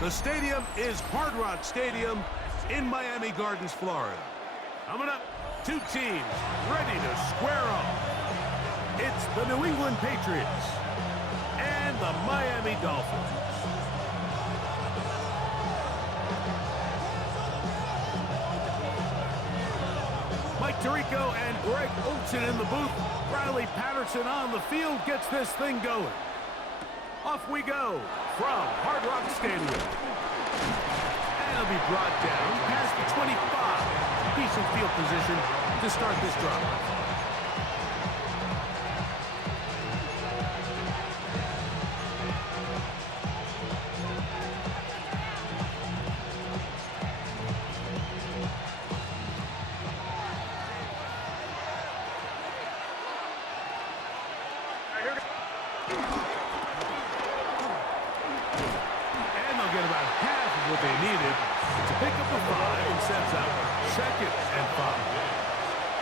The stadium is Hard Rock Stadium in Miami Gardens, Florida. Coming up, two teams ready to square off. It's the New England Patriots and the Miami Dolphins. Mike Tirico and Greg Olsen in the booth. Riley Patterson on the field gets this thing going. Off we go from Hard Rock Stadium. And it'll be brought down past the 25. Decent field position to start this drive. Get about half of what they needed to pick up the 5 and sets up 2nd and 5.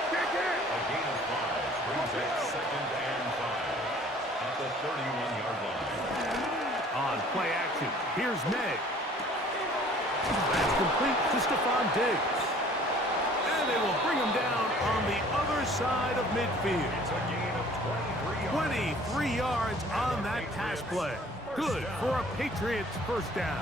A gain of 5 brings it 2nd and 5 at the 31-yard line. On play action, here's May. That's complete to Stephon Diggs. And they will bring him down on the other side of midfield. It's a gain of 23 yards yards. on that pass play. Good for a Patriots first down.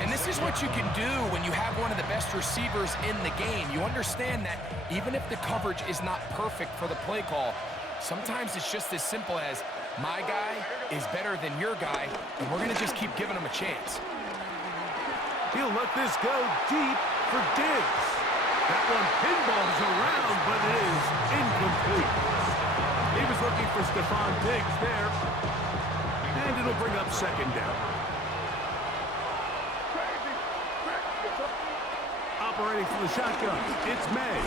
And this is what you can do when you have one of the best receivers in the game. You understand that even if the coverage is not perfect for the play call, sometimes it's just as simple as my guy is better than your guy, and we're going to just keep giving him a chance. He'll let this go deep for Diggs. That one pinballs around, but it is incomplete. He was looking for Stephon Diggs there. And it'll bring up 2nd down. Operating from the shotgun, it's May.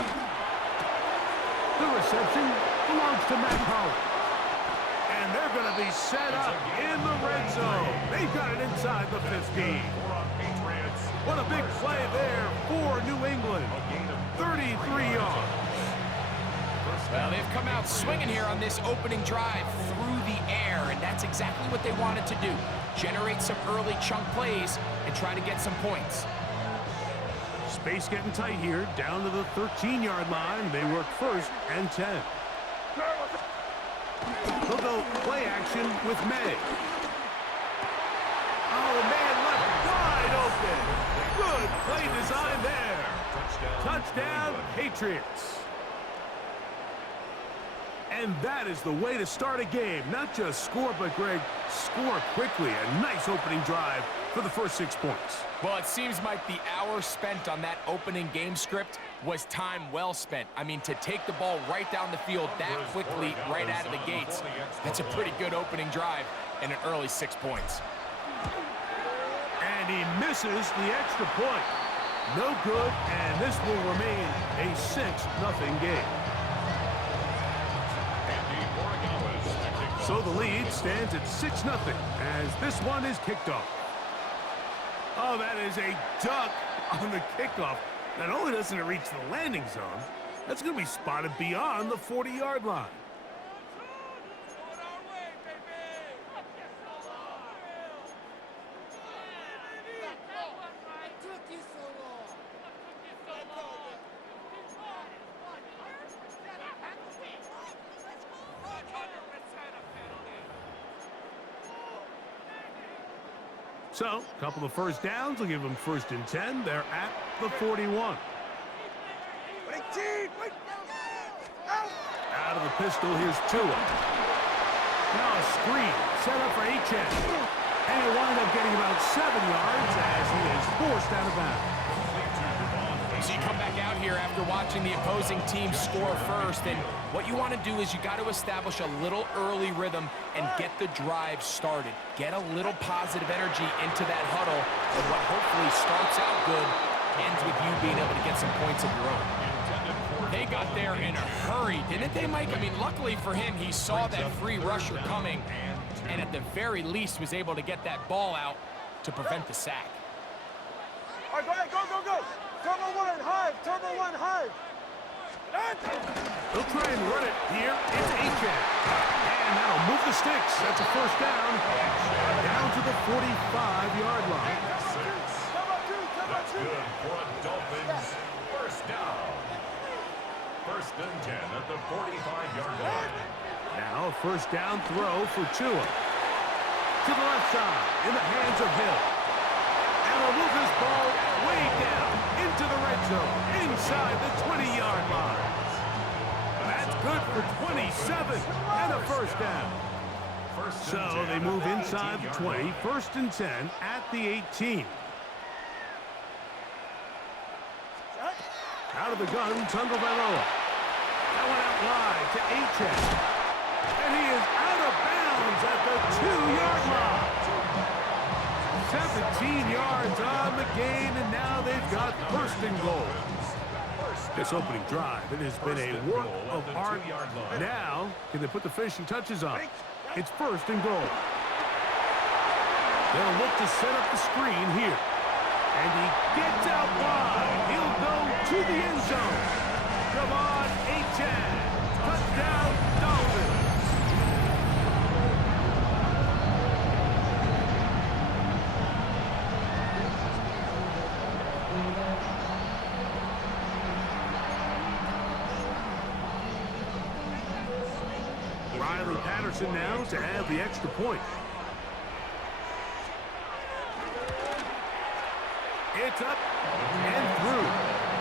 The reception belongs to Matt Collins. And they're going to be set up in the red zone. They've got it inside the 15. What a big play there for New England. 33 yards. Well, they've come out swinging here on this opening drive through the air, and that's exactly what they wanted to do. Generate some early chunk plays and try to get some points. Space getting tight here, down to the 13-yard line. They work 1st and 10. They'll go play action with May. Oh, man, left wide open. Good play design there. Touchdown, Patriots. And that is the way to start a game. Not just score, but, Greg, score quickly. A nice opening drive for the first 6 points. Well, it seems like the hour spent on that opening game script was time well spent. I mean, to take the ball right down the field that quickly, right out of the gates, that's a pretty good opening drive and an early 6 points. And he misses the extra point. No good, and this will remain a 6-0 game. So the lead stands at 6-0 as this one is kicked off. Oh, that is a duck on the kickoff. Not only doesn't it reach the landing zone, that's going to be spotted beyond the 40-yard line. So, a couple of first downs will give them 1st and 10. They're at the 41. Out of the pistol, here's Tua. Now a screen set up for Achane. And he'll wind up getting about 7 yards as he is forced out of bounds. So you come back out here after watching the opposing team score first, and what you want to do is you got to establish a little early rhythm and get the drive started. Get a little positive energy into that huddle, and what hopefully starts out good ends with you being able to get some points of your own. They got there in a hurry, didn't they, Mike? I mean, luckily for him, he saw that free rusher coming, and at the very least was able to get that ball out to prevent the sack. All right, go ahead, go. Turbo 1, Hive, Turbo 1, Hive. They'll try and run it here. It's Achane. And that'll move the sticks. That's a first down. Down to the 45-yard line. first down throw for Tua. To the left side, in the hands of Hill. And will move this ball way down into the red zone, inside the 20-yard line. That's good for 27 and a first down. So they move inside the 20, first and 10 at the 18. Out of the gun, Tagovailoa. That went out wide to Achane. And he is out of bounds at the 2-yard line. 17 yards on the gain, and now they've got first and goal. This opening drive, it has been a work of art. Now, can they put the finishing touches on? It's first and goal. They'll look to set up the screen here. And he gets out wide. He'll go to the end zone. Come on, Achane. Touchdown, Dolphins. Riley Patterson now to add the extra point. It's up and through.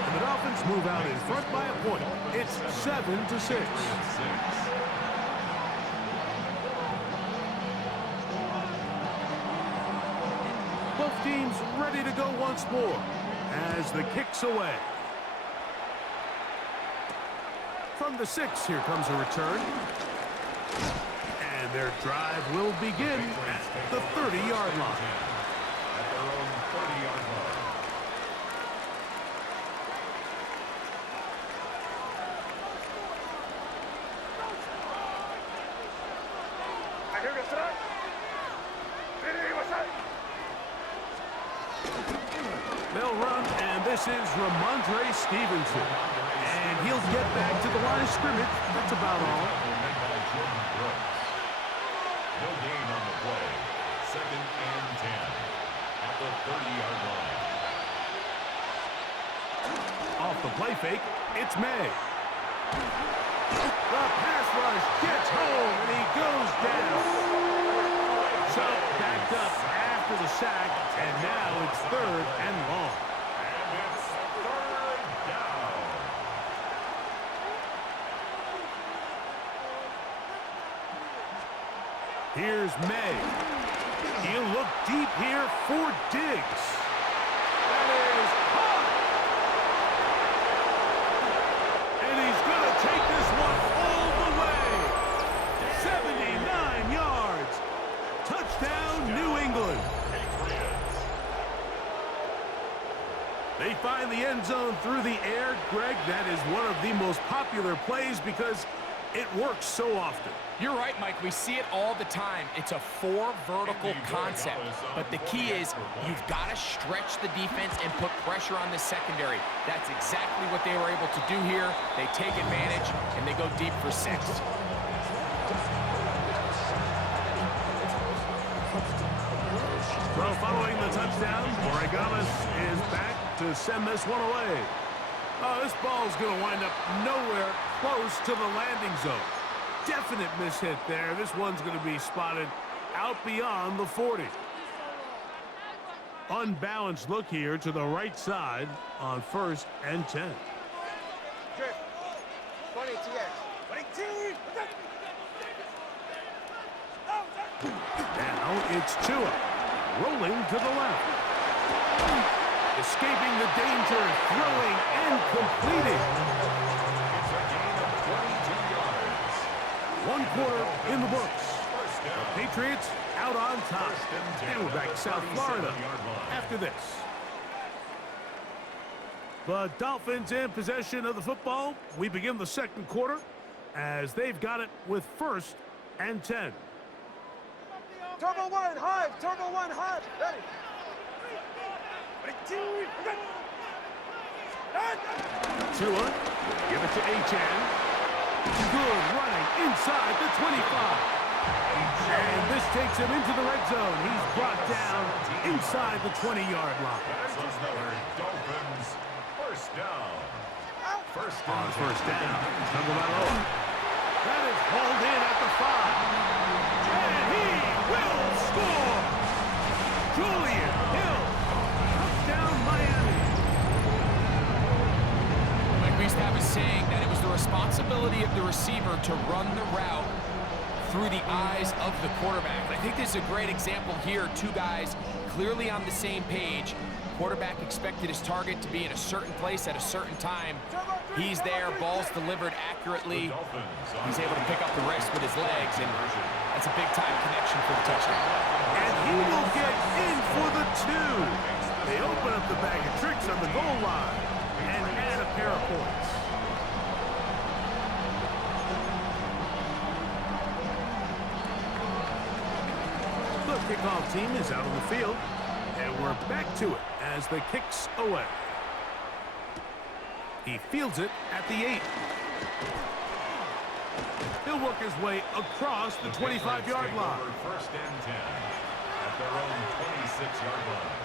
And the Dolphins move out in front by a point. It's 7-6. Both teams ready to go once more as the kick's away. From the 6, here comes a return. And their drive will begin at the 30-yard line. At their own 30-yard line. They'll run, and this is Ramondre Stevenson. And he'll get back to the line of scrimmage. That's about all. No gain on the play. Second and 10 at the 30-yard line. Off the play fake, it's May. The pass rush gets home, and he goes down. So backed up after the sack, and now it's third and long. And it's third down. Here's May. He'll look deep here for Diggs. That is caught. And he's going to take this one all the way. 79 yards. Touchdown, New England. They find the end zone through the air. Greg, that is one of the most popular plays because it works so often. You're right, Mike. We see it all the time. It's a 4 vertical concept. But the key is you've got to stretch the defense and put pressure on the secondary. That's exactly what they were able to do here. They take advantage, and they go deep for 6. Well, following the touchdown, Borregales is back to send this one away. Oh, this ball's going to wind up nowhere close to the landing zone. Definite mishit there. This one's going to be spotted out beyond the 40. Unbalanced look here to the right side on first and 10. Drift. 20 TX. 18. Now it's Tua. Rolling to the left. Escaping the danger, throwing and completing. It's a gain of 22 yards. 1 quarter in the books. The Patriots out on top. And we're back to South Florida after this. The Dolphins in possession of the football. We begin the second quarter as they've got it with first and 10. Turbo 1, Hive. Turbo 1, Hive. Ready. Tua, give it to Achane. Good running inside the 25. And this takes him into the red zone. He's brought down inside the 20-yard line. That's another Dolphins first down. On first down, Tagovailoa. That is hauled in at the 5. And he will score! Julian Hill, touchdown Miami. Like we used to have a saying that it was the responsibility of the receiver to run the route through the eyes of the quarterback. I think this is a great example here. Two guys clearly on the same page. Quarterback expected his target to be in a certain place at a certain time. He's there, ball's delivered accurately. He's able to pick up the rest with his legs, and that's a big-time connection for the touchdown. And he will get in for the 2. They open up the bag of tricks on the goal line and add a pair of points. The kickoff team is out on the field, and we're back to it as the kicks away. He fields it at the 8. He'll work his way across the 25-yard line. First and 10 at their own 26-yard line.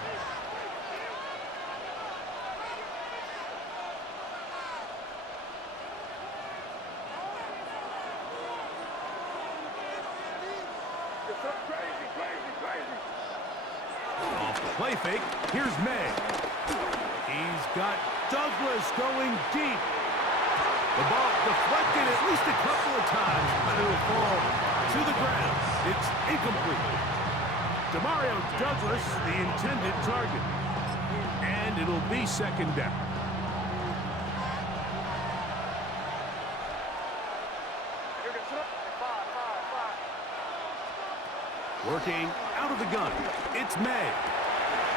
Off the play fake, here's May. He's got Douglas going deep. The ball deflected at least a couple of times, but it will fall to the ground. It's incomplete. Demario Douglas, the intended target. And it'll be second down. Working out of the gun, it's May.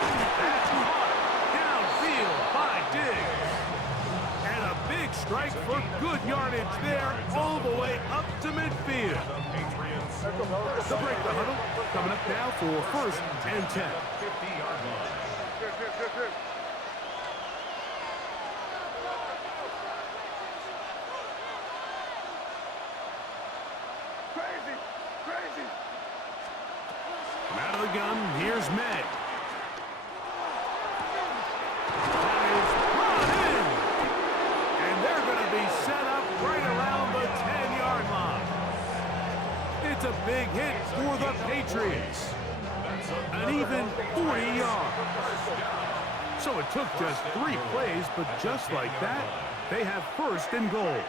That's caught downfield by Diggs. And a big strike for good yardage there all the way up to midfield. They'll break the huddle. Coming up now for first and 10. 50-yard line. Out of the gun, here's May. That is brought in. And they're going to be set up right around the 10-yard line. It's a big hit for the Patriots. An even 40 yards. So it took just 3 plays, but just like that, they have first and goal.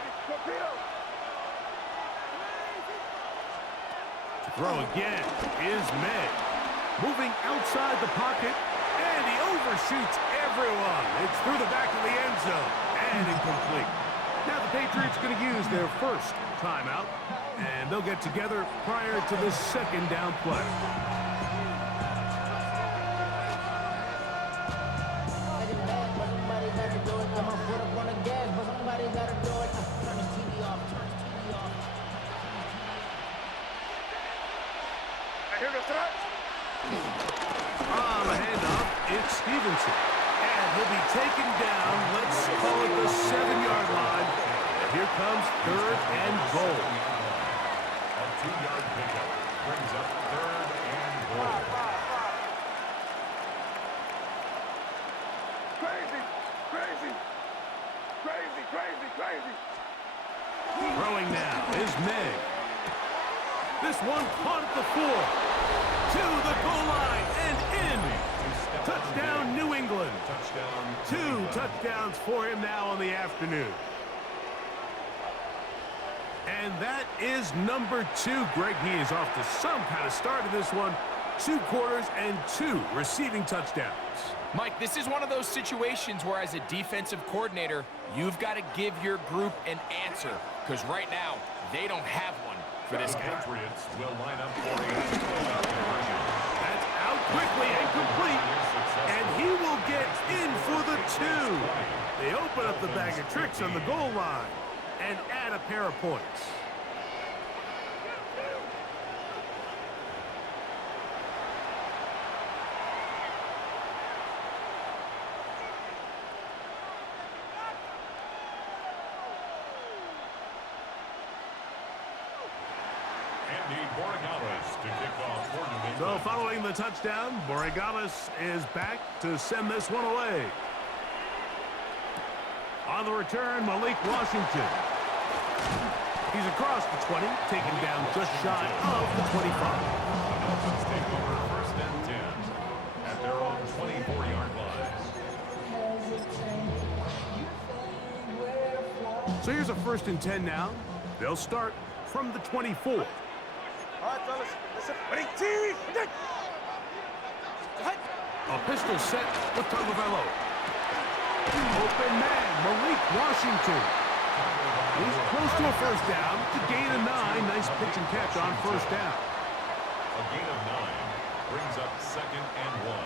To throw again is May. Moving outside the pocket, and he overshoots everyone. It's through the back of the end zone, and incomplete. Now the Patriots going to use their first timeout, and they'll get together prior to the second down play. On the handoff, it's Stevenson. And he'll be taken down, let's call it the 7-yard line. And here comes third and goal. A 2-yard pickup brings up third and goal. Crazy. Throwing now is May. This one caught at the 4. To the goal line and in. Touchdown, New England. Touchdown. 2 touchdowns for him now on the afternoon. And that is number 2. Greg, he is off to some kind of start in this one. 2 quarters and 2 receiving touchdowns. Mike, this is one of those situations where as a defensive coordinator, you've got to give your group an answer. Because right now, they don't have one for this guy. Patriots will line up for a two-point conversion. That's out quickly and complete. And he will get in for the 2. They open up the bag of tricks on the goal line and add a pair of points. Andy Borregales to kick off for New England. So following the touchdown, Borregales is back to send this one away. On the return, Malik Washington. He's across the 20, taken down just shy of the 25. Dolphins take over 1st and 10 at their own 24-yard line. So here's a 1st and 10 now. They'll start from the 24. All right, fellas. Listen. Ready, team. A pistol set with Tagovailoa. Open man, Malik Washington. He's close to a 1st down to gain a 9. Nice pitch and catch on 1st down. A gain of 9 brings up 2nd and 1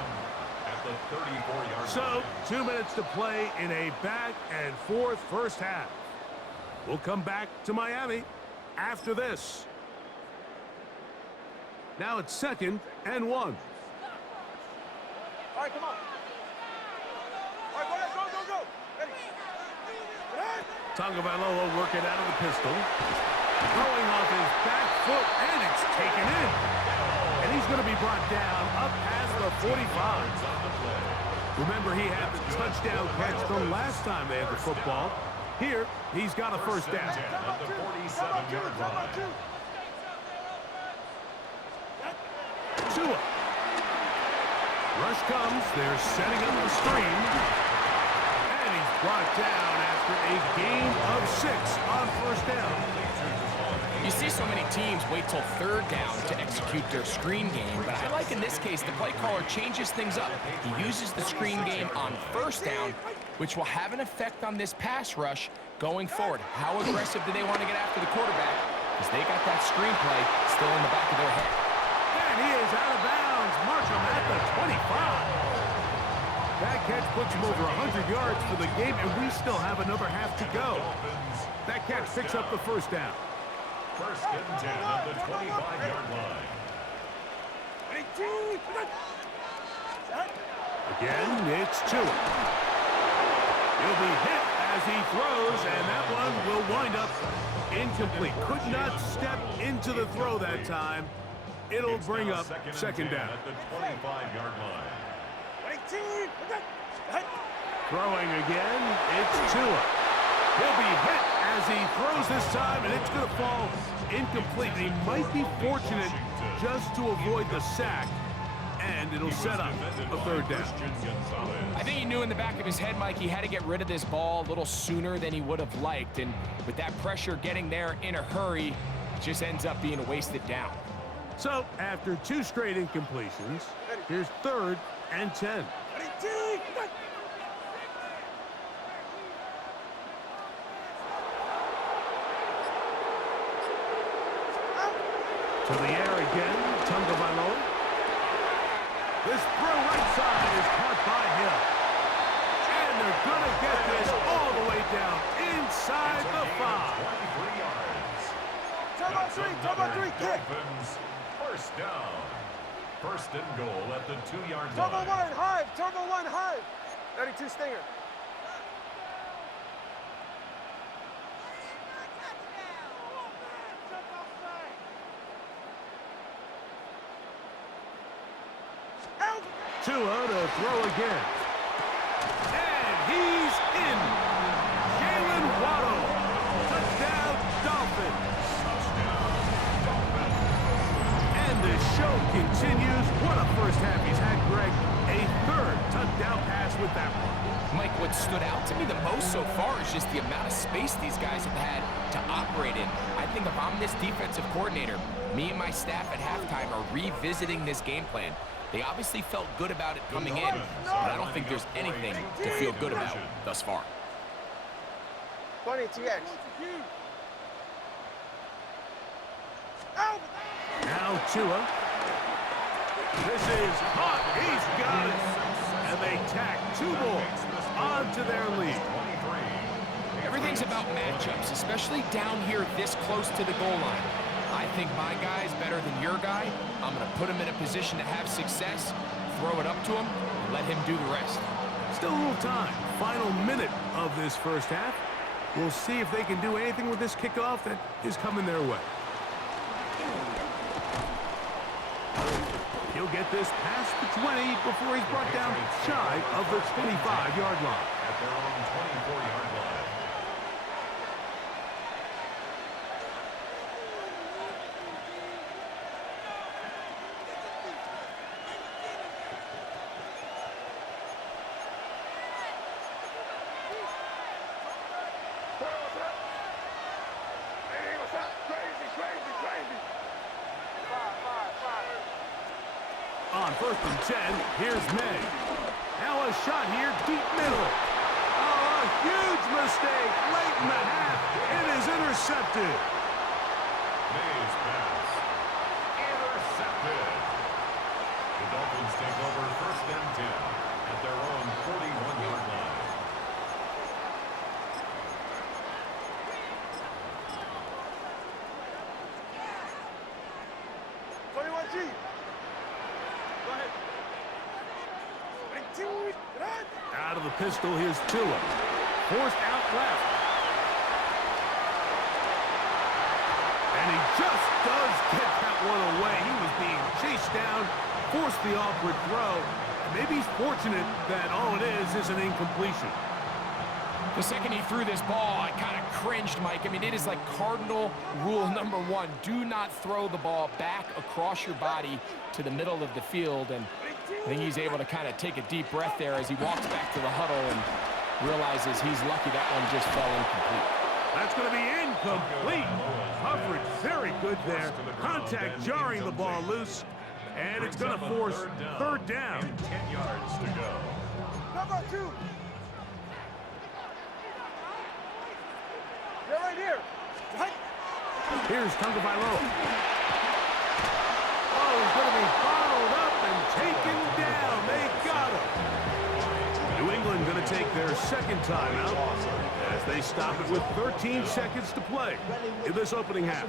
at the 34-yard So, line. 2 minutes to play in a back and forth first half. We'll come back to Miami after this. Now it's 2nd and 1. All right, come on. All right, go ahead. Go, go, go. Ready. Ready. Tagovailoa working out of the pistol. Throwing off his back foot, and it's taken in. And he's going to be brought down up past the 45. Remember, he had the touchdown catch from last time they had the football. Here, he's got a 1st down. At the 47-yard line. Tua. Rush comes. They're setting up the screen. And he's brought down after a gain of 6 on 1st down. You see so many teams wait till 3rd down to execute their screen game, but I like in this case the play caller changes things up. He uses the screen game on 1st down, which will have an effect on this pass rush going forward. How aggressive do they want to get after the quarterback? Because they got that screen play still in the back of their head. And he is out of bounds. Marshall at the 25. That catch puts him over 100 yards for the game, and we still have another half to go. That catch picks up the 1st down. 1st and 10 at the 25-yard line. Ready, team. Again, it's Tua. He'll be hit as he throws, and that one will wind up incomplete. Could not step into the throw that time. It'll bring up 2nd down. At the 25-yard line. Ready, team. Throwing again, it's Tua. He'll be hit as he throws this time, and it's going to fall incomplete. He might be fortunate just to avoid the sack, and it'll set up a 3rd down. I think he knew in the back of his head, Mike, he had to get rid of this ball a little sooner than he would have liked, and with that pressure getting there in a hurry, it just ends up being a wasted down. So, after 2 straight incompletions, here's 3rd and 10. Ready, team. To the air again, Tagovailoa. This throw right side is caught by Hill. And they're going to get this all the way down inside the 5. 23 yards. Turbo 3, kick. Dolphins, 1st down. 1st and goal at the 2-yard Turbo line. 1, hive. Turbo 1, hive. 32 stinger. Tua to throw again. And he's in. Jalen Waddle. Touchdown, Dolphins. And the show continues. What a first half he's had, Greg. A 3rd touchdown pass with that one. Mike, what stood out to me the most so far is just the amount of space these guys have had to operate in. I think if I'm this defensive coordinator, me and my staff at halftime are revisiting this game plan. They obviously felt good about it coming in, but I don't think there's anything to feel good about thus far. 20 TX. Now Tua. This is hot. He's got it. And they tack 2 more onto their lead. Everything's about matchups, especially down here this close to the goal line. I think my guy's better than your guy. I'm going to put him in a position to have success, throw it up to him, and let him do the rest. Still a little time. Final minute of this first half. We'll see if they can do anything with this kickoff that is coming their way. He'll get this past the 20 before he's brought down shy of the 25-yard line. At their own 24-yard line. first and 10. Here's May. Now a shot here, deep middle. Oh, a huge mistake late in the half. It is intercepted. May's pass. Intercepted. The Dolphins take over first and 10 at their own 41-yard line. G. Go ahead. 19. Out of the pistol, here's Tua. Forced out left. And he just does get that one away. He was being chased down, forced the awkward throw. Maybe he's fortunate that all it is an incompletion. The second he threw this ball, I kind of cringed, Mike. I mean, it is like cardinal rule number 1. Do not throw the ball back across your body to the middle of the field. And I think he's able to kind of take a deep breath there as he walks back to the huddle and realizes he's lucky that one just fell incomplete. That's going to be incomplete. Coverage very good there. Contact jarring the ball loose. And it's going to force third down. 10 yards to go. Cover 2. They're right here. Here's Tagovailoa. Oh, he's going to be bottled up and taken down. They got him. New England going to take their second timeout as they stop it with 13 seconds to play in this opening half.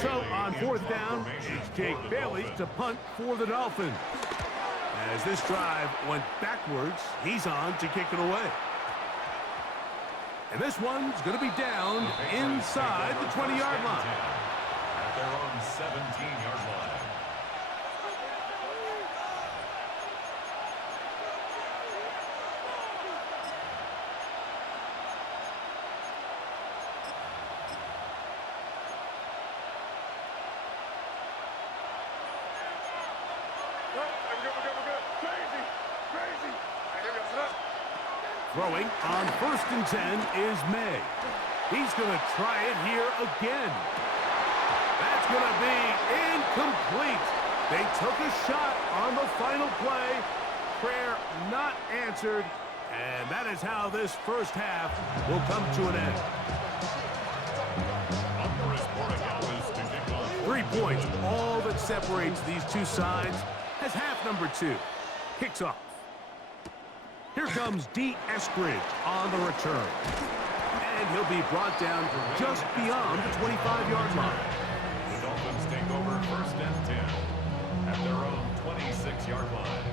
So on fourth down, it's Jake Bailey to punt for the Dolphins. As this drive went backwards, he's on to kick it away. And this one's going to be down inside the 20-yard line. At their own 17-yard line. Throwing on first and 10 is May. He's going to try it here again. That's going to be incomplete. They took a shot on the final play. Prayer not answered. And that is how this first half will come to an end. 3 points, all that separates these two sides, as half number 2 kicks off. Here comes D. Eskridge on the return. And he'll be brought down just beyond the 25-yard line. The Dolphins take over first and 10 at their own 26-yard line.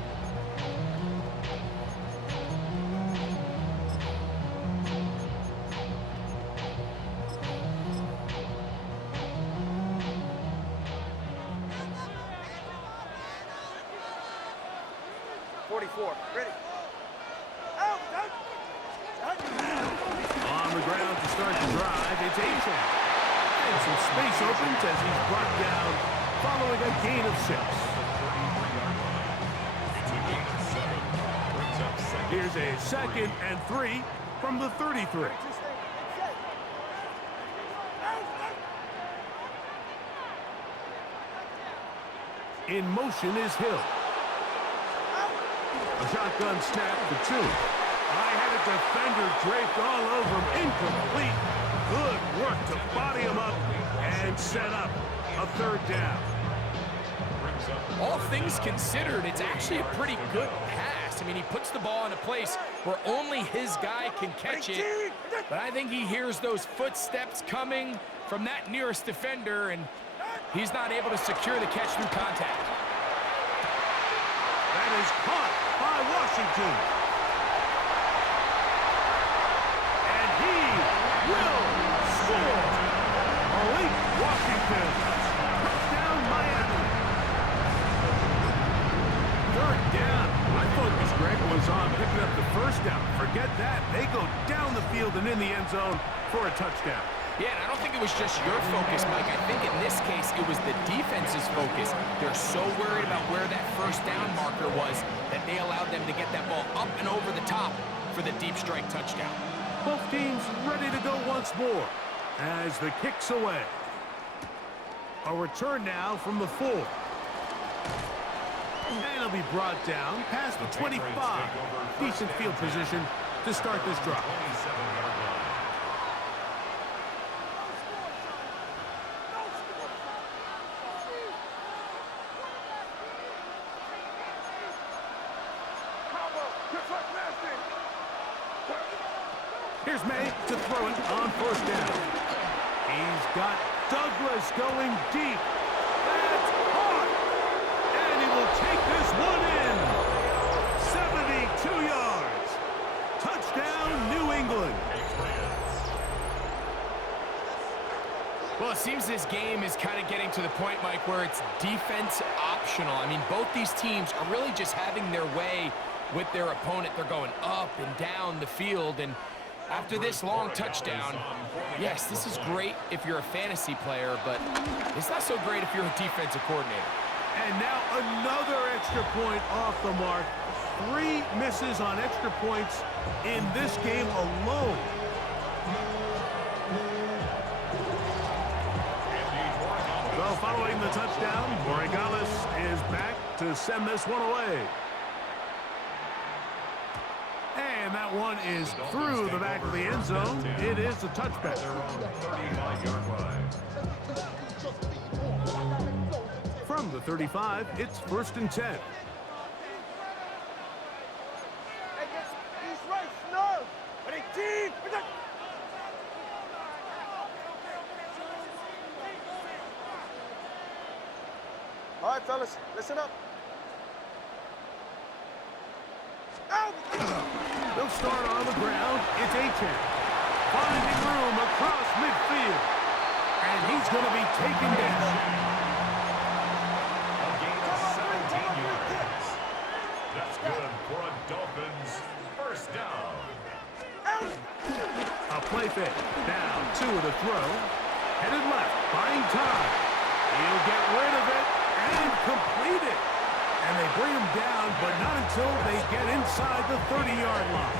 Ready. On the ground to start the drive, it's Achane. And some space opens as he's brought down following a gain of 6. It's a gain of 7. Brings up second. Here's a second and 3 from the 33. In motion is Hill. A shotgun snap for 2. I had a defender draped all over him. Incomplete. Good work to body him up and set up a third down. All things considered, it's actually a pretty good pass. I mean, he puts the ball in a place where only his guy can catch it. But I think he hears those footsteps coming from that nearest defender, and he's not able to secure the catch through contact. That is caught by Washington. And he will score. Malik Washington. Touchdown, Miami. Third down. My focus, Greg, was on picking up the first down. Forget that. They go down the field and in the end zone for a touchdown. Yeah, and I don't think it was just your focus, Mike. I think in this case, it was the defense's focus. They're so worried about where that first down marker was that they allowed them to get that ball up and over the top for the deep strike touchdown. Both teams ready to go once more. as the kick's away. A return now from the 4. And he'll be brought down past the 25. Decent field position to start this drive. 27-yard line. Here's May to throw it on first down. He's got Douglas going deep. That's caught. And he will take this one in. 72 yards. Touchdown, New England. Well, it seems this game is kind of getting to the point, Mike, where it's defense optional. I mean, both these teams are really just having their way with their opponent. They're going up and down the field, and after this long touchdown, yes, this is great if you're a fantasy player, but it's not so great if you're a defensive coordinator. And now another extra point off the mark. 3 misses on extra points in this game alone. So following the touchdown, Borregales is back to send this one away. And that one is through the back of the end zone. It is a touchback. 35-yard line. From the 35, it's 1st and 10. He's right, snug. But he deep. All right, fellas, listen up. Out! They'll start on the ground. It's Achane. Finding room across midfield. And he's going to be taken down. A gain of 17 yards. That's good for a Dolphins first down. A play fake. Down 2 of the throw. Headed left. Buying time. He'll get rid of it and complete it. And they bring him down, but not until they get inside the 30-yard line.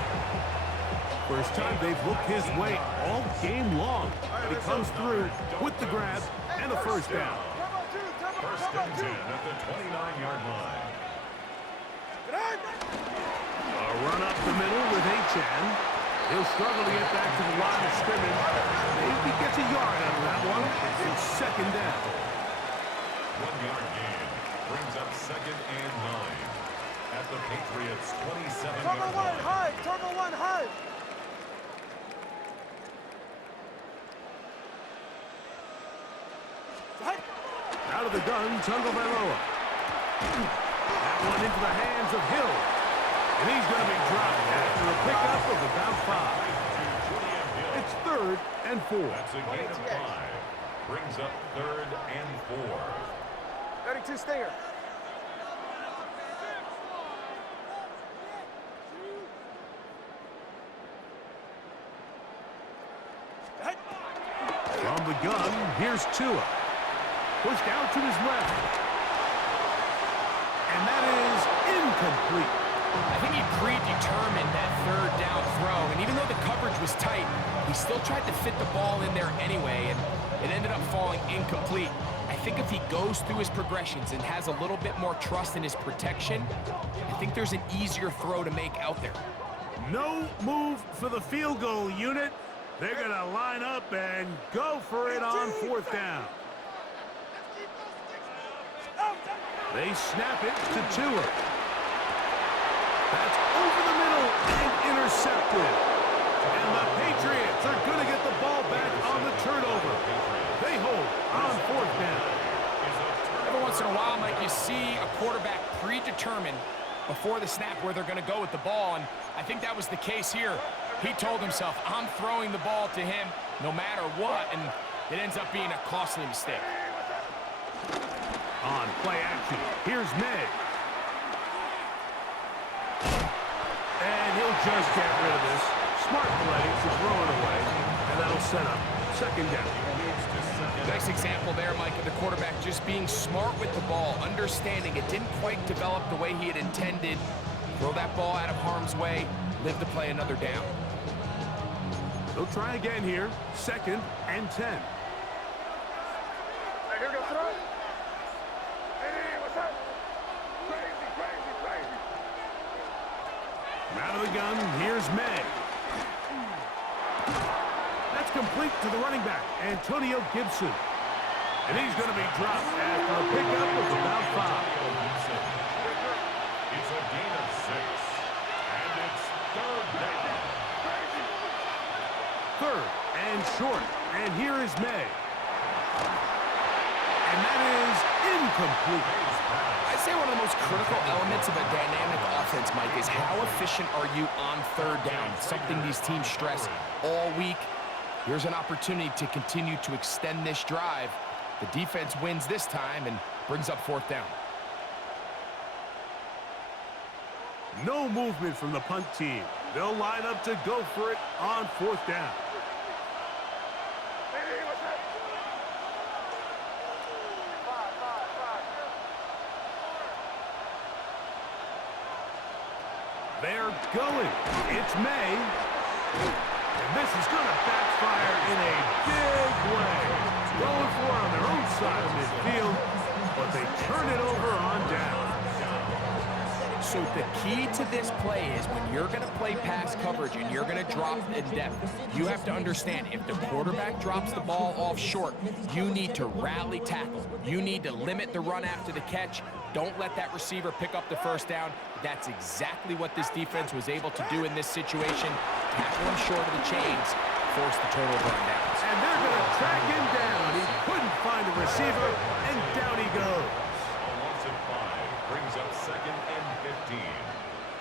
First time they've looked his way all game long. But he comes through with the grab and a first down. First and 10 at the 29-yard line. A run up the middle with Achane. He'll struggle to get back to the line of scrimmage. Maybe he gets a yard out of that one. It's second down. 1-yard gain brings up 2nd and 9 at the Patriots' 27-yard line. Turbo 1 high. Out of the gun, Tagovailoa. That one into the hands of Hill. And he's going to be dropped after a pickup of about 5. It's 3rd and 4. That's a gain of 5. Brings up 3rd and 4. 32 Stinger. From the gun, here's Tua. Pushed out to his left. And that is incomplete. I think he predetermined that 3rd down throw, and even though the coverage was tight, he still tried to fit the ball in there anyway, and it ended up falling incomplete. I think if he goes through his progressions and has a little bit more trust in his protection, I think there's an easier throw to make out there. No move for the field goal unit. They're going to line up and go for it on 4th down. They snap it to Tua. That's over the middle and intercepted. And the Patriots are going to get the ball back on the turnover. They hold on 4th down. Every once in a while, Mike, you see a quarterback predetermine before the snap where they're going to go with the ball, and I think that was the case here. He told himself, I'm throwing the ball to him no matter what, and it ends up being a costly mistake. On play action, here's May. And he'll just get rid of this. Smart play to throw it away, and that'll set up 2nd down. Nice example there, Mike, of the quarterback just being smart with the ball, understanding it didn't quite develop the way he had intended. Throw that ball out of harm's way, live to play another down. They'll try again here. 2nd and 10. Hey, here we go, throw. Hey, what's up? Crazy, crazy, crazy. From out of the gun, here's May. That's complete to the running back, Antonio Gibson. And he's going to be dropped after a pickup of about 5. It's a gain of 6. And it's 3rd down. 3rd and short. And here is May. And that is incomplete. I'd say one of the most critical elements of a dynamic offense, Mike, is how efficient are you on 3rd down? It's something these teams stress all week. Here's an opportunity to continue to extend this drive. The defense wins this time and brings up 4th down. No movement from the punt team. They'll line up to go for it on 4th down. Hey, what's up? 5, 5, 5. They're going. It's May. And this is going to backfire in a big way. Going for it on their own side of midfield, but they turn it over on down. So the key to this play is when you're going to play pass coverage and you're going to drop in depth, you have to understand if the quarterback drops the ball off short, you need to rally tackle. You need to limit the run after the catch. Don't let that receiver pick up the 1st down. That's exactly what this defense was able to do in this situation. Tackle him short of the chains, force the total run downs. And they're going to track him down. He couldn't find a receiver, and down he goes. A loss of 5 brings up 2nd and 15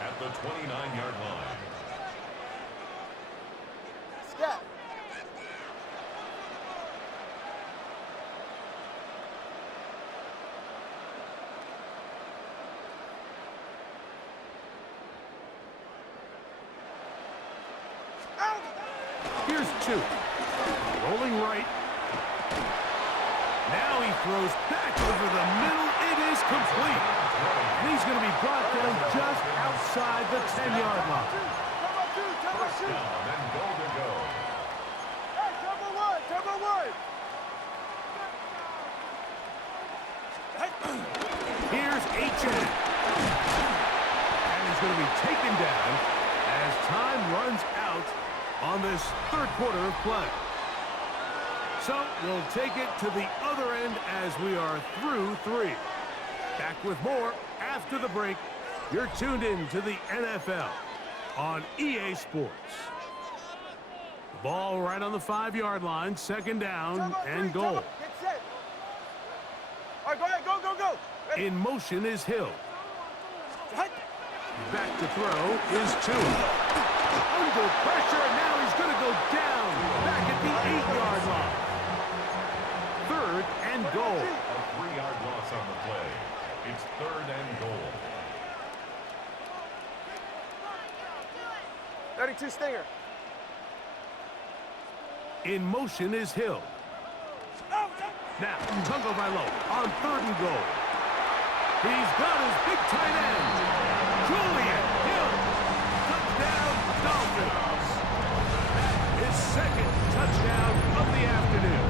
at the 29-yard line. Scat. Here's 2. Rolling right. Now he throws back over the middle. It is complete. And he's going to be brought down just outside the 10-yard line. First down and goal to go. Hey, double one. Here's H.N. And he's going to be taken down as time runs out on this 3rd quarter of play. So we'll take it to the other end as we are through 3. Back with more after the break. You're tuned in to the NFL on EA Sports. The ball right on the 5-yard line, 2nd down and goal. Get set. All right, go ahead, go. Ready. In motion is Hill. Hut. Back to throw is Tua. Under pressure, and now he's going to go down back at the 8-yard line. 3rd and goal. A 3-yard loss on the play. It's 3rd and goal. 32 Stinger. In motion is Hill. Now, Tagovailoa on 3rd and goal. He's got his big tight end, Julian Hill. Touchdown, Dolphins. His 2nd touchdown of the afternoon.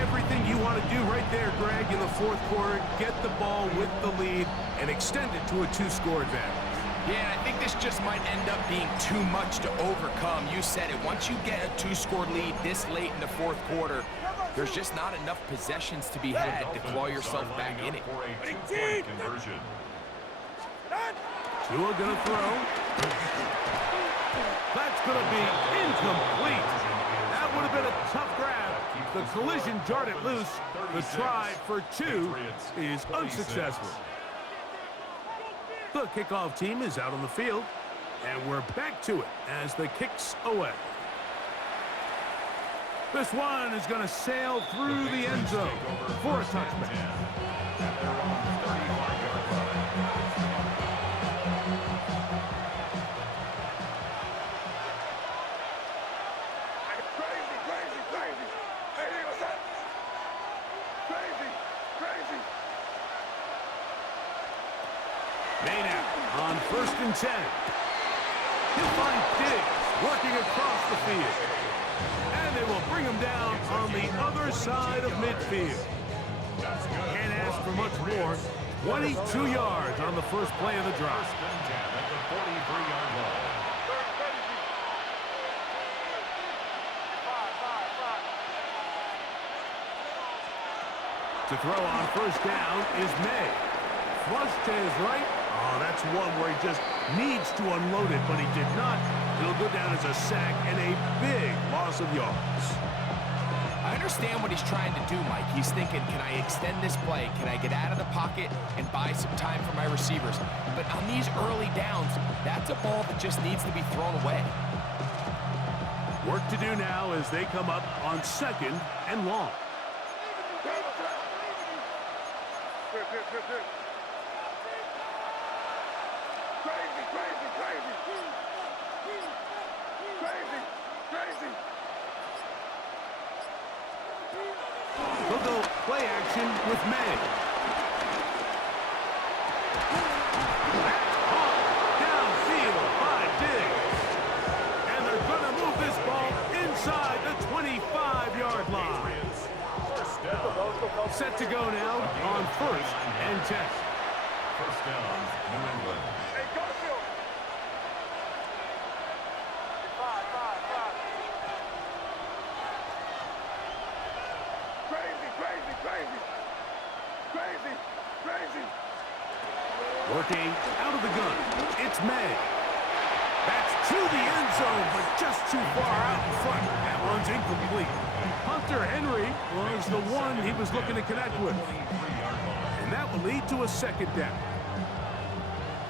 Everything you want to do right there, Greg, in the 4th quarter, get the ball with the lead and extend it to a 2-score advantage. Yeah, I think this just might end up being too much to overcome. You said it. Once you get a 2-score lead this late in the 4th quarter, there's just not enough possessions to be had to claw yourself back in it. For a 2-point conversion. Tua gonna throw. That's gonna be incomplete. That would have been a tough grab. The collision jarred it loose. The try for 2 is unsuccessful. The kickoff team is out on the field, and we're back to it as the kick's away. This one is going to sail through the end zone for a touchback. Maynard on 1st and 10. He'll find Diggs. working across the field. And they will bring him down on the other side of midfield. Can't ask for much more. 22 yards on the first play of the drive. First and 10 at the 43-yard line. To throw on first down is May. Flush to his right. Oh, that's one where he just needs to unload it, but he did not. It'll go down as a sack and a big loss of yards. I understand what he's trying to do, Mike. He's thinking, can I extend this play? Can I get out of the pocket and buy some time for my receivers? But on these early downs, that's a ball that just needs to be thrown away. Work to do now as they come up on second and long. Good. Crazy. They'll go play action with May. That's caught downfield by Diggs. And they're going to move this ball inside the 25-yard line. First down. Set to go now on first and 10. First down, New England. Hey, Garfield. 5. Crazy. Working out of the gun. It's May. That's to the end zone, but just too far out in front. That one's incomplete. Hunter Henry was the one he was looking to connect with. And that will lead to a second down.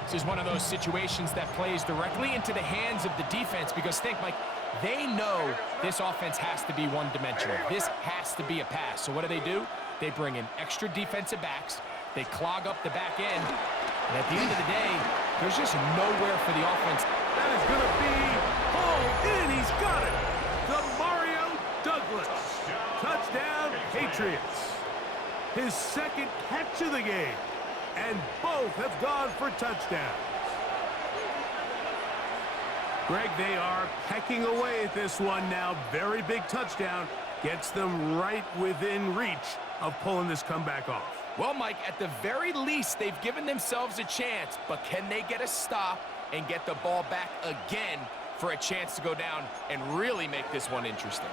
This is one of those situations that plays directly into the hands of the defense because think, Mike, they know this offense has to be one-dimensional. This has to be a pass. So what do? They bring in extra defensive backs. They clog up the back end. And at the end of the day, there's just nowhere for the offense. That is going to be pulled in. He's got it. The Mario Douglas. Touchdown, Patriots. His second catch of the game. And both have gone for touchdowns. Greg, they are pecking away at this one now. Very big touchdown. Gets them right within reach of pulling this comeback off. Well, Mike, at the very least, they've given themselves a chance. But can they get a stop and get the ball back again for a chance to go down and really make this one interesting?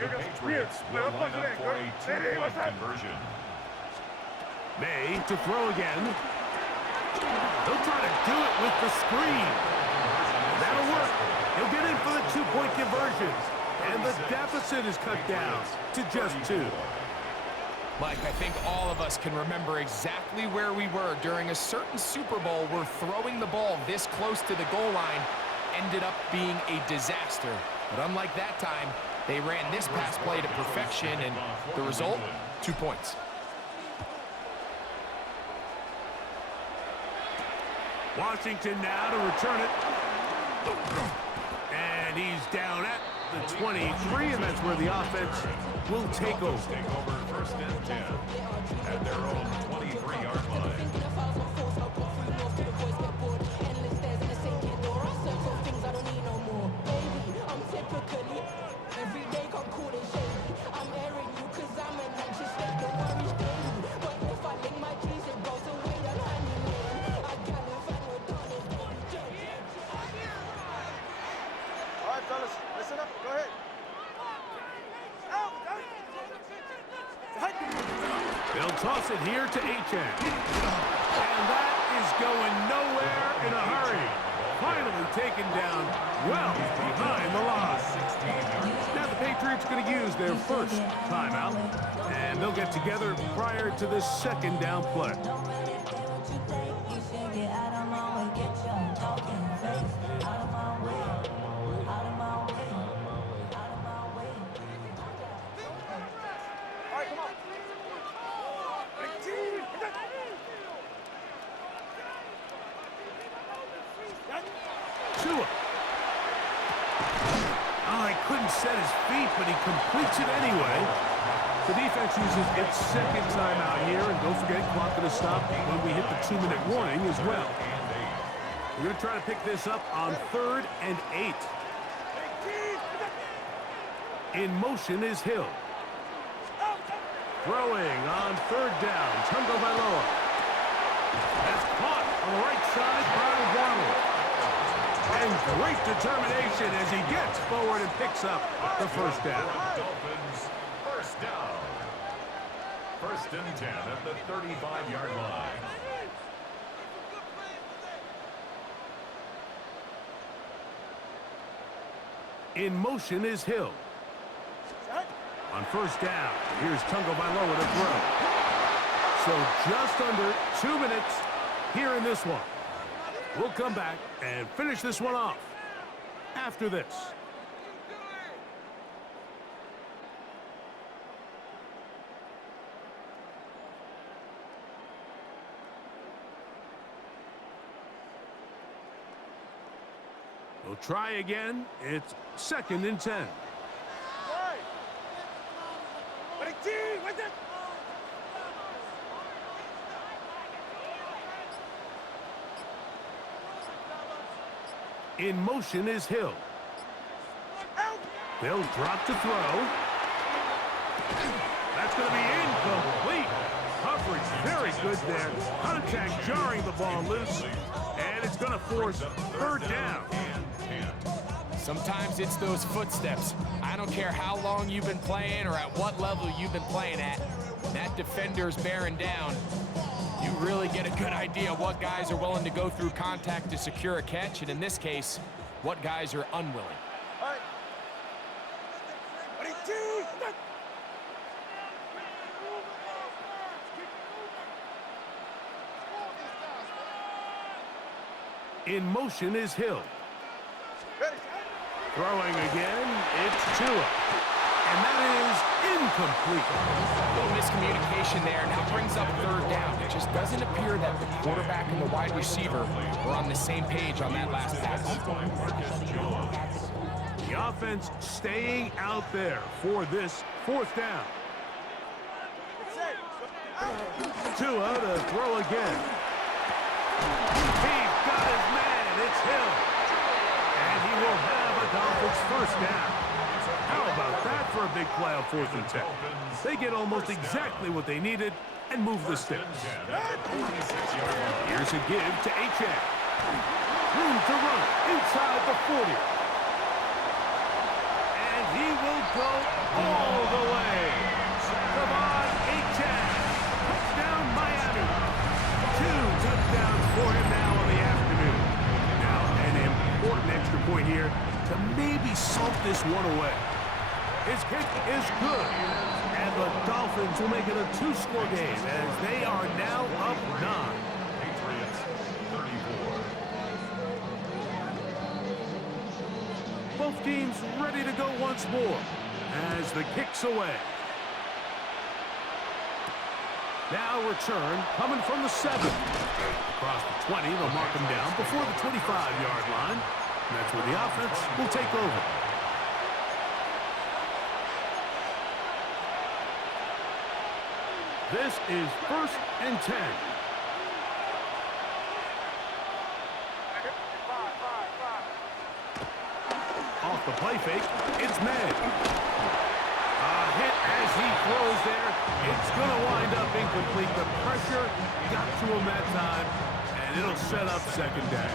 The Patriots will line up for a two-point conversion. May to throw again. They'll try to do it with the screen. That'll work. He'll get in for the two-point conversion. And the deficit is cut down to just 2. Mike, I think all of us can remember exactly where we were during a certain Super Bowl where throwing the ball this close to the goal line ended up being a disaster. But unlike that time, they ran this pass play to perfection, and the result, 2 points. Washington now to return it. And he's down at the 23, and that's where the offense will take over. Take over first and 10 at their own 23-yard line. Listen up. Go ahead. They'll toss it here to Achane. And that is going nowhere in a hurry. Finally taken down well behind the line. Now the Patriots going to use their first timeout. And they'll get together prior to this second down play. Tua. Oh, he couldn't set his feet, but he completes it anyway. The defense uses its second timeout here, and don't forget, clock going to stop when we hit the 2-minute warning as well. We're going to try to pick this up on 3rd and 8. In motion is Hill. Throwing on 3rd down, Tagovailoa. That's caught on the right side by Waddle. And great determination as he gets forward and picks up the 1st down. Dolphins, 1st down. 1st and 10 at the 35-yard line. In motion is Hill. On 1st down, here's Tagovailoa to throw. So just under 2 minutes here in this one. We'll come back and finish this one off after this. We'll try again. It's 2nd and 10. In motion is Hill. They'll drop to throw. That's going to be incomplete. Coverage very good there. Contact jarring the ball loose. And it's going to force 3rd down. Sometimes it's those footsteps. I don't care how long you've been playing or at what level you've been playing at. That defender's bearing down. You really get a good idea what guys are willing to go through contact to secure a catch, and in this case, what guys are unwilling. In motion is Hill. Throwing again, it's Tua. And that is incomplete. A little miscommunication there. Now brings up 3rd down. It just doesn't appear that the quarterback and the wide receiver were on the same page on that last pass. The offense staying out there for this 4th down. Tua to throw again. He's got his man. It's Hill. And he will have a Dolphins 1st down. How about that for a big play on 4th and 10? They get almost exactly what they needed and move the sticks. Here's a give to H.A. Room to run inside the 40. And he will go all the way. Come on, H.A. Touchdown, Miami. 2 touchdowns for him now in the afternoon. Now, an important extra point here to maybe salt this one away. His kick is good, and the Dolphins will make it a 2-score game as they are now up 9. Patriots, 34. Both teams ready to go once more as the kick's away. Now return coming from the 7. Across the 20, they'll mark him down before the 25-yard line. And that's where the offense will take over. This is 1st and 10. Off the play fake, it's May. A hit as he throws there. It's going to wind up incomplete. The pressure got to him that time, and it'll set up 2nd down.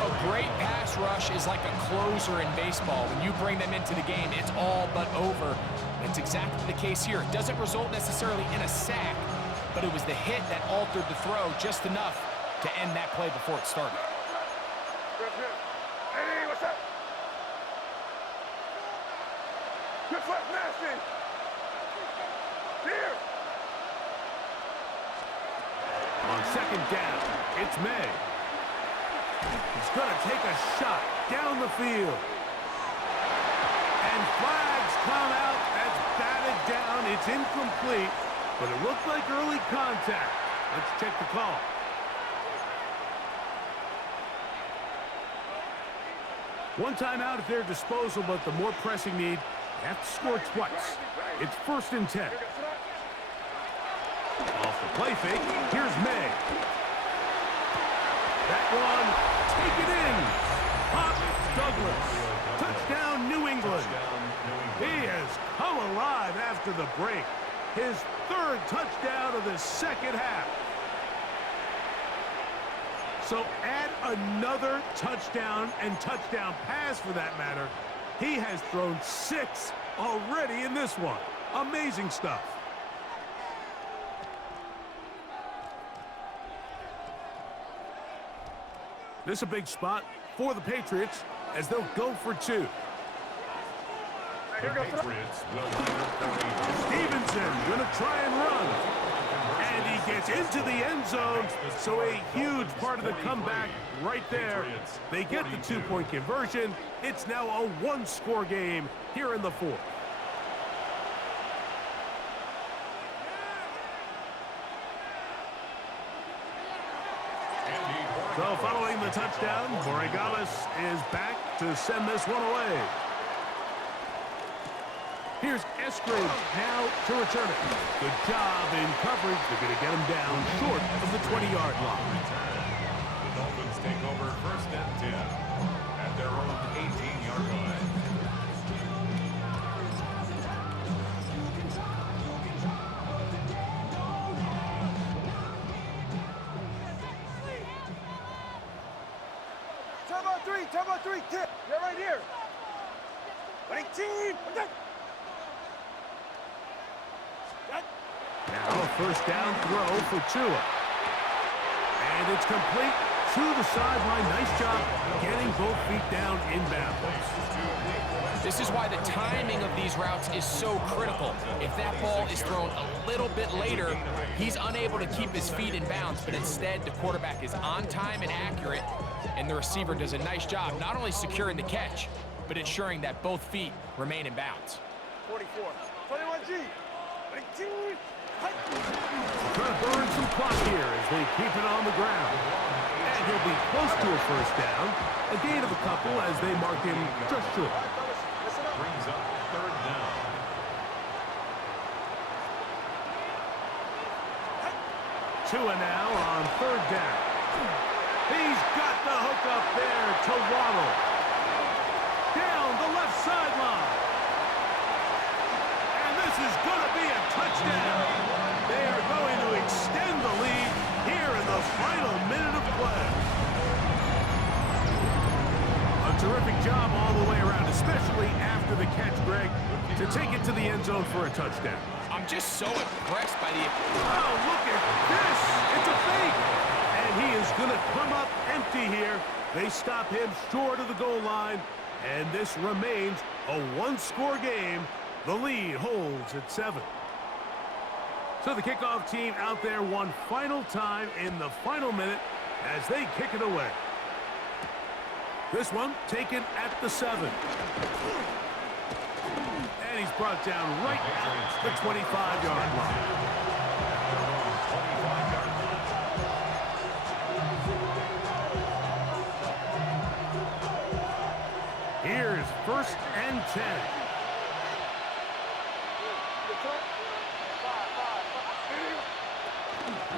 A great pass rush is like a closer in baseball. When you bring them into the game, it's all but over. It's exactly the case here. It doesn't result necessarily in a sack, but it was the hit that altered the throw just enough to end that play before it started. Hey, what's up? Good foot, nasty. Here. On 2nd down, it's May. He's going to take a shot down the field. And flags come out. That's batted down. It's incomplete, but it looked like early contact. Let's check the call. One timeout at their disposal, but the more pressing need, they have to score twice. It's 1st and 10. Off the play fake, here's May. That one, take it in. Pop Douglas. Touchdown, New England. He has come alive after the break. His third touchdown of the second half. So add another touchdown and touchdown pass for that matter. He has thrown 6 already in this one. Amazing stuff. This is a big spot for the Patriots as they'll go for 2. The Patriots will lead Stevenson gonna try and run. And he gets into the end zone, so a huge part of the comeback right there. They get the 2-point conversion. It's now a 1-score game here in the 4th. So following the touchdown, Borregales is back to send this one away. Here's Eskridge now to return it. Good job in coverage. They're going to get him down short of the 20-yard line. The Dolphins take over 1st and 10 at their own 18-yard line. Time on three, tip. They're right here. Winning team. Now a first down throw for Tua. And it's complete to the sideline. Nice job getting both feet down inbounds. This is why the timing of these routes is so critical. If that ball is thrown a little bit later, he's unable to keep his feet in bounds, but instead the quarterback is on time and accurate, and the receiver does a nice job not only securing the catch, but ensuring that both feet remain in bounds. 44. 21G. Winning team. Trying to burn some clock here as they keep it on the ground. And he'll be close to a first down. A gain of a couple as they mark him just short. Brings up 3rd down. Tua now on 3rd down. He's got the hook up there to Waddle. Down the left sideline. And this is going to be a touchdown. They are going to extend the lead here in the final minute of play. A terrific job all the way around, especially after the catch, Greg, to take it to the end zone for a touchdown. I'm just so impressed by the... Oh, look at this. It's a fake. And he is going to come up empty here. They stop him short of the goal line. And this remains a 1-score game. The lead holds at 7. So the kickoff team out there one final time in the final minute as they kick it away. This one taken at the 7. And he's brought down right at the 25-yard line. Here's 1st and 10.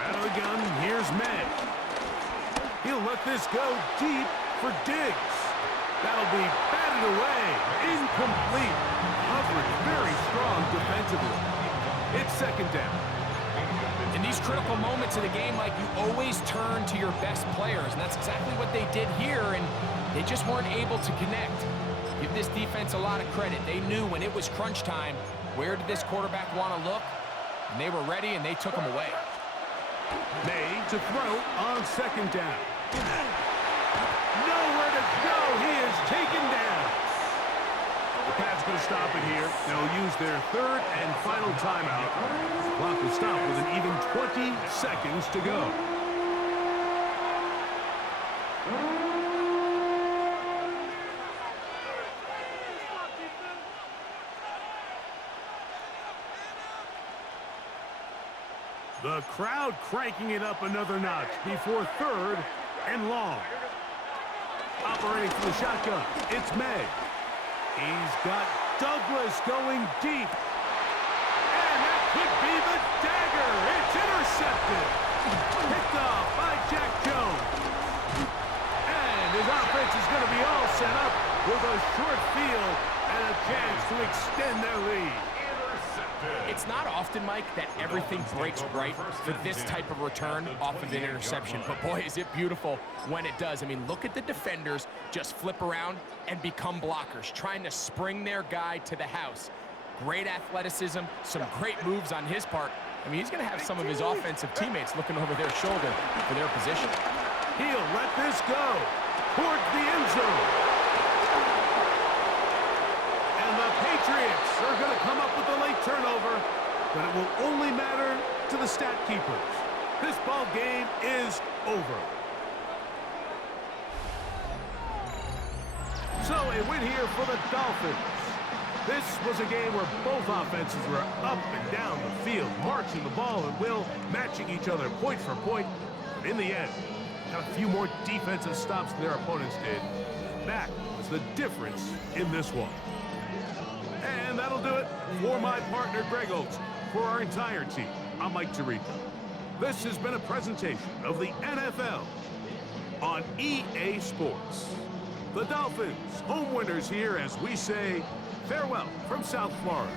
Out of the gun, here's May. He'll let this go deep for Diggs. That'll be batted away. Incomplete. Coverage very strong defensively. It's 2nd down. In these critical moments of the game, Mike, you always turn to your best players, and that's exactly what they did here, and they just weren't able to connect. Give this defense a lot of credit. They knew when it was crunch time, where did this quarterback want to look? And they were ready, and they took him away. May to throw on 2nd down. Nowhere to go. He is taken down. The Pats going to stop it here. They'll use their 3rd and final timeout. The clock will stop with an even 20 seconds to go. The crowd cranking it up another notch before 3rd and long. Operating from the shotgun, it's May. He's got Douglas going deep. And that could be the dagger. It's intercepted. Picked off by Jack Jones. extend their lead. Intercepted. It's not often, Mike, that everything breaks right for this type of return off of an interception. But boy, is it beautiful when it does. I mean, look at the defenders just flip around and become blockers, trying to spring their guy to the house. Great athleticism, some great moves on his part. I mean, he's going to have some of his offensive teammates looking over their shoulder for their position. He'll let this go towards the end zone. And the Patriots are going to come up with a late turnover, but it will only matter to the stat keepers. This ball game is over. So a win here for the Dolphins. This was a game where both offenses were up and down the field, marching the ball at will, matching each other point for point. But in the end, got a few more defensive stops than their opponents did. That was the difference in this one. And that'll do it for my partner, Greg Oates. For our entire team, I'm Mike Tirico. This has been a presentation of the NFL on EA Sports. The Dolphins, home winners here as we say farewell from South Florida.